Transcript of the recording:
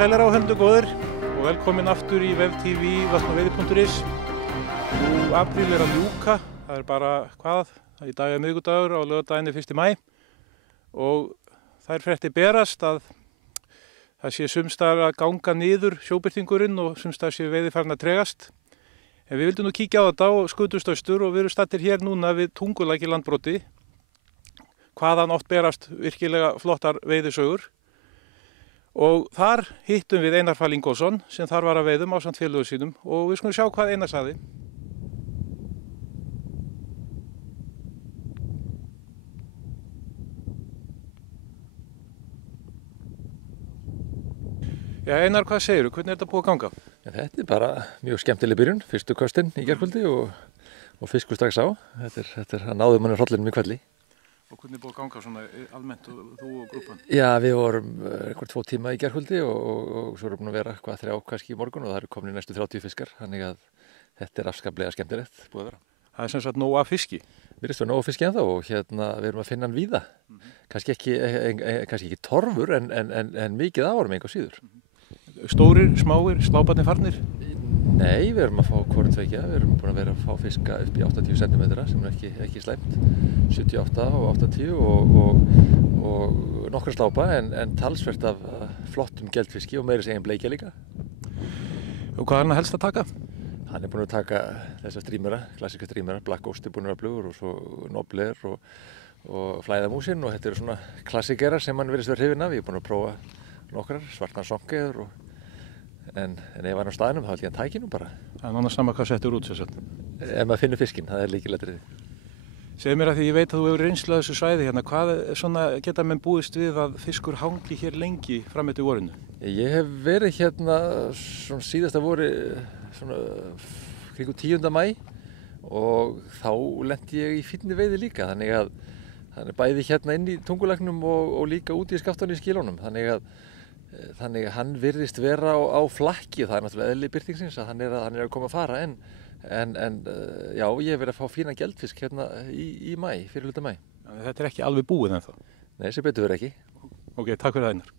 sælir áhörnendur góðir og velkomin aftur í vefTV vatnaveiði.is. Nú apríl að ljúka, það bara hvað? Í dag miðvikudagur á laugardaginn 1. maí og þær fréttir berast að það sé sumstaðar að ganga niður sjóbirtingurinn og sumstaðar sé veiði farin að tregast. En við vildum nú kíkja á þetta og skutust austur og við erum staddir hér núna við Tungulæk í Landbroti. Hvaðan oft berast virkilega flottar veiðisögur. Og þar hittum við Einar Fall Ingólfsson sem þar var að veiðum ásamt félögum sínum og við skulum sjá hvað Einar sagði. Já, Einar, hvað segirðu? Hvernig þetta búið að ganga? Ja, þetta bara mjög skemmtileg byrjun, fyrstu köstin í gærkvöldi og fiskur strax á. Þetta er að náðu manni hrollinum í kvelli. Og hvernig búið að ganga svona almennt þú og grúpan? Já, við vorum eitthvað 2 tíma í gærkvöldi og svo erum við búin að vera 3 kannski í morgun og það eru komin í næstu 30 fiskar. Þannig að þetta er afskaplega skemmtilegt búið að vera. Það er sem sagt nóg af fiski? Við erum nóg af fiski ennþá og við erum að finna hann víða. Kannski ekki torfur en mikið árum engu síður. Stórir, smáir, slábarnir farnir? Nei, við erum að fá hvort tveggja. Við erum búin að vera að fá fiska upp í 80 cm sem er ekki slæmt. 78 og 80 og nokkra slápa en talsvert af flottum geldfiski og meira segja bleikja líka. Og hvað er hann helst að taka? Hann er búin að taka þessa strímera, klassíska strímera, Black Ghost er búin að vera flugur og svo Nobler og Flæðamúsin og þetta eru svona klassíkerar sem hann virðist vera hrifinn af. Ég er búin að prófa nokkrar, svartan sonkeður en ef hann á staðnum þá held ég að tæki nú bara. Það er náttúrulega sama hvað settur út sér. Ef maður finnur fiskinn, það er lykilatriði. Segðu mér að því ég veit að þú hefur reynslu af þessu svæði hérna, hvað svona geta menn búist við að fiskur hangi hér lengi fram eftir vorinu? Ég hef verið hérna svona síðasta vori svona kringum 10. maí og þá lenti ég í fínni veiði líka þannig að bæði hérna inn í Tungulæknum og líka úti í Skaftáni í skilunum þannig að hann virðist vera á flakki, það er náttúrulega eðli birtingsins að hann er að koma að fara en já, ég hef verið að fá fína geldfisk hérna í maí, fyrir hluta maí. Þetta er ekki alveg búið ennþá? Nei, sem betur verið ekki. Ok, takk fyrir það, Einar.